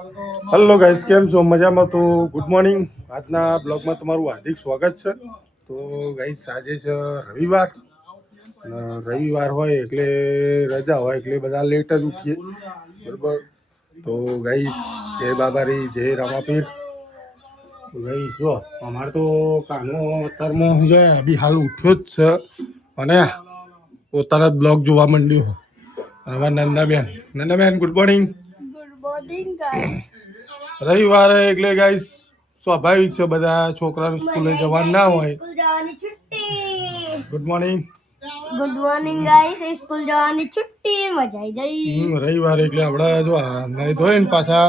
Hello guys કેમ છો? મજામાં તો? ગુડ મોર્નિંગ આજના બ્લોગમાં તમારું હાર્દિક સ્વાગત છે. તો ગાઈસ આજે છે રવિવાર. રવિવાર હોય એટલે રજા હોય એટલે બધા લેટ જ ઉઠીએ. બરાબર? તો ગાઈસ જય બાબારી, જય રામાપીર. ગાઈસ જો, અમારે તો કાનો અત્યારમાં છે બી હાલ ઉઠ્યો જ છે. અને પોતાના જ બ્લોગ જોવા માંડ્યો. અમારા Nandaben. Nandaben good morning morning guys રવિવારે એટલે ગાઈસ સ્વાભાવિક છે બધા છોકરાને સ્કૂલે જવાનું ના હોય. સ્કૂલ જવાની છુટ્ટી. Good morning good morning guys school જવાની છુટ્ટી. મજા આવી જઈ રવિવારે એટલે આપણે જો નહીં ધોઈ ને પાછા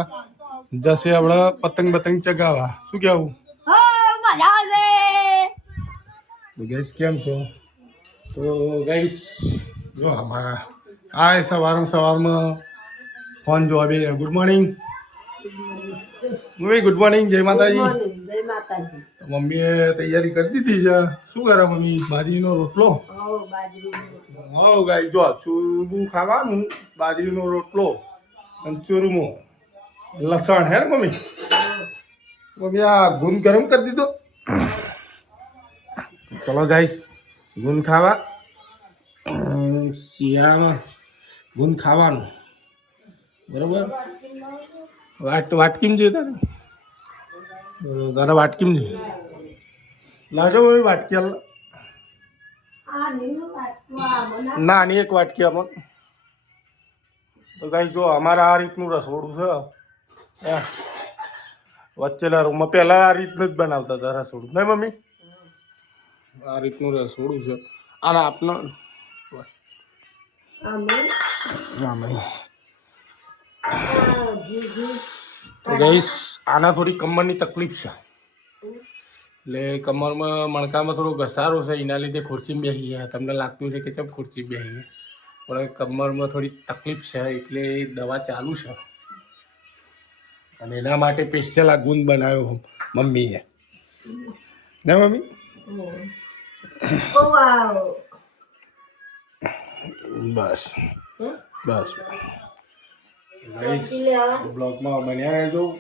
જશે આપણે પતંગ પતંગ ચગાવવા. શું કેવું? હા મજા આવશે. તો ગેસ કેમ છો? તો ગાઈસ જો અમારા આ સવારમાં સવારમાં ફોન જોવા બે. Good morning mummy good morning જય માતાજી. જય માતાજી. મમ્મીએ તૈયારી કરી દીધી છે. શું કરે મમ્મી? બાજરીનો રોટલો? હા ગાઈ જો ચૂરમું ખાવાનું બાજરીનો રોટલો અને ચૂરમું લસણ હે ને મમ્મી? મમ્મી આ ગુંદ ગરમ કરી દીધો. ચલો ગાઈસ ગુંદ ખાવા. શિયાળામાં ગુંદ ખાવાનું. બરોબર? વાટ વાટકીમ જોઈએ તારે? તારા વાટકીમ જોઈએ લાજો ભાઈ વાટકી નીનો એક વાટકી આમાં તો ગાઈ જો અમારા આ રીતનું રસોડું છે. આ વચ્ચેના રૂમમાં પહેલાં આ રીતનું જ બનાવતા હતા રસોડું. નહીં મમ્મી? આ રીતનું રસોડું છે. અને આપનો આમે. તો ગઈશ આના થોડી કમરની તકલીફ છે. એટલે કમરમાં મણકામાં થોડો ઘસારો છે એના લીધે ખુરશીમાં બેસી ગયા તમને લાગતું છે કે ચમ ખુરશી બેસી ગયા પણ કમરમાં થોડી તકલીફ છે એટલે દવા ચાલુ છે. અને એના માટે સ્પેશિયલ આ ગુંદ બનાવ્યો મમ્મીએ. ને મમ્મી? બસ. બસ. જલ્દી લેવા બ્લોગમાં બન્યા રહેજો.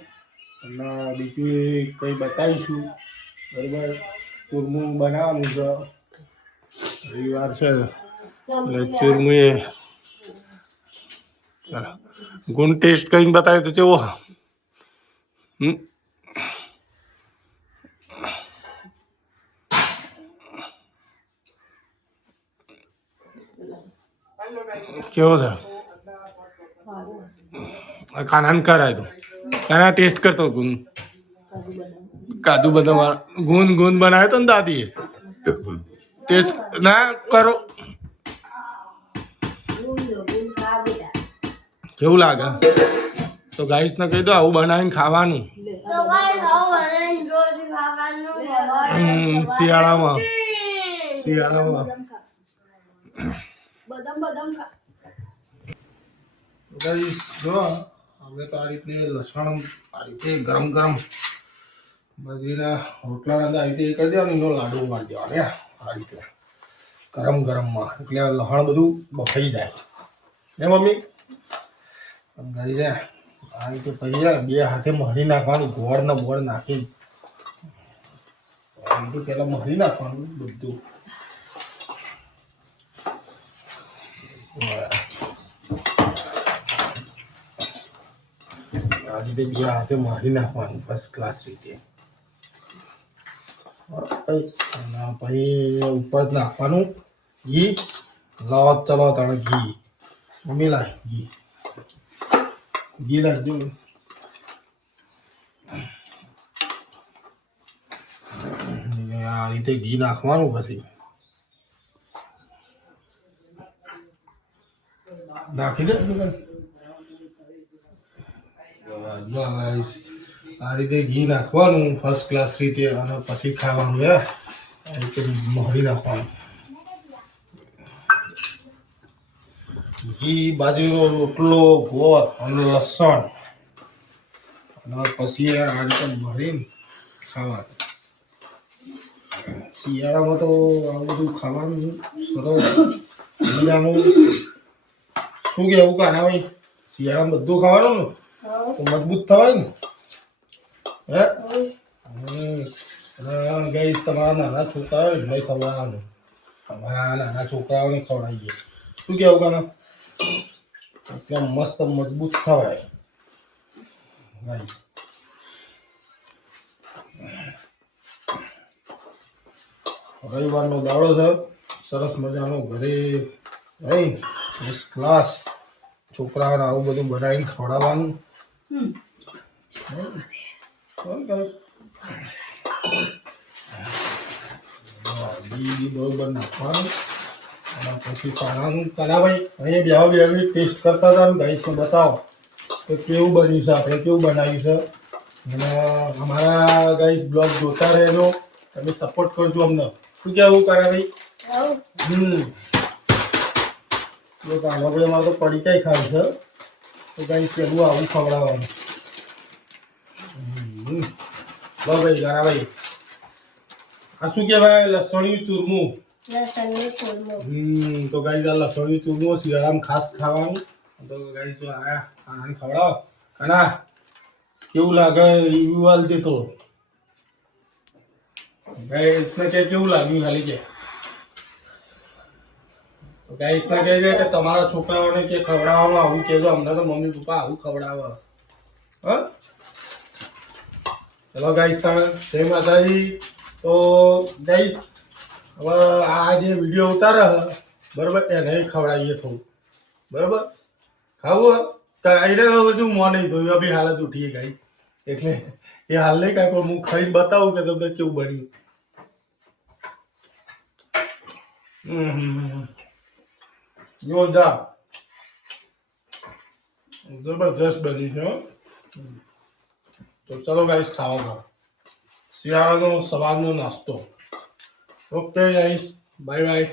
અને બીજું એ કંઈ બતાવીશું. બરાબર? ચૂરમું બનાવવાનું છે. રવિવાર છે. એટલે ચૂરમું એ. ચાલો. ગુણ ટેસ્ટ કરીને બતાવ્યો તો કેવો હમ. કેવો છે? આ કાનાને કરાય તો. કાના ટેસ્ટ કરતો ગુંદ કાજુ બદામ. ગુંદ ગુંદ બનાવ્યો તો ને દાદીએ. ટેસ્ટ ના કરો. કેવું લાગે? તો ગાઈસ ને કહી દો આવું બનાવીને ખાવાનું. શિયાળામાં. શિયાળામાં. બદામ બદામ ગાઈસ જો અમે તો આ રીતે લસણ, આ રીતે ગરમ ગરમ બાજરીના રોટલાના અંદર આ રીતે કરી દેવાનું, એનો લાડુ મારી દેવાનો આ રીતે. ગરમ ગરમમાં એટલે લહણ બધું બફાઈ જાય. ને મમ્મી? ગાઈ જાય આ રીતે પછી બે હાથે મરી નાખવાનું, ગોળ ને ગોળ નાખીને. આ રીતે પહેલા મરી નાખવાનું બધું. આ રીતે બે હાથે મારી નાખવાનું ફર્સ્ટ ક્લાસ રીતે પછી ઉપર નાખવાનું ઘી લાવ ચલો તને ઘી મમ્મી લાય ઘી ઘી લાગજો આ રીતે ઘી નાખવાનું પછી નાખી દે જો આ રીતે ઘી નાખવાનું ફર્સ્ટ ક્લાસ રીતે અને પછી ખાવાનું યાર મોહરી નાખવાનું. ઘી, બાજરીનો રોટલો, ગોળ અને લસણ. અને પછી આ રીતે ભરીને ખાવાનું. શિયાળામાં તો આવું બધું ખાવાનું સરસ. મજાનું શું કેવું કાના ભાઈ શિયાળામાં બધું ખાવાનું ને? મજબૂત થવાય ને? હે. અને ગઈ તમારા નાના છોકરાઓ નહીં ખવડાવવાનું. અમારા નાના છોકરાઓને ખવડાવીએ. શું કેવું કાના? એટલે મસ્ત મજબૂત થવાય ગાઈસ રવિવારનો દાડો છે. સરસ મજાનો ઘરે રહી. ક્લાસ છોકરાઓને આવું બધું બનાવીને ખવડાવવાનું. Guys. ઘી બરોબર નાખવાનું. અને પછી પાણાનું કલાભાઈ અહીંયા બે બે ટેસ્ટ કરતા હતા ને ગાઈસને બતાવો. કે કેવું બન્યું છે આપણે કેવું બનાવ્યું છે? અને અમારા ગાઈસ બ્લોગ જોતા રહેજો. તમે સપોર્ટ કરજો અમને. શું કેવું કરાભાઈ હમ. કાનાભાઈ અમારે તો પડીકાઈ ખાય છે. તો ગાઈસ પેલું આવું ખવડાવવાનું. લો ભાઈ ગાનાભાઈ આ શું કહેવાય લસણિયું ચૂરમું હમ તો ગાઈસ આ લસણિયું ચૂરમું શિયાળામાં ખાસ ખાવાનું તો ગાઈસ જો આયા આને ખવડાવો કના કેવું લાગે રિવ્યુ આલજે તો ગાઈસ ને કેવું લાગ્યું ખાલી કે તો ગાઈસ ને કહે કે તમારા છોકરાઓને કે ખવડાવવામાં આવું કહેજો, અમને તો મમ્મી પપ્પા આવું ખવડાવે. હ? ચલો ગાઈસ તાણે જય માતાજી. તો ગાઈસ હવે આ જે વીડિયો ઉતારે બરાબર, એને ખવડાવીએ થોડું. બરાબર? ખાવું એને બધું મોં નહીં ધોયું બી હાલત ઉઠીએ ગાઈસ એટલે એ હાલ નહીં કાંઈ, પણ હું ખાઈને બતાવું કે તમને કેવું બન્યું. હમ. જોરદાર જબરદસ્ત બની છે. તો ચલો ગાઈસ ખાવા દો શિયાળાનો સવારનો નાસ્તો ઓકે ગાઈસ બાય બાય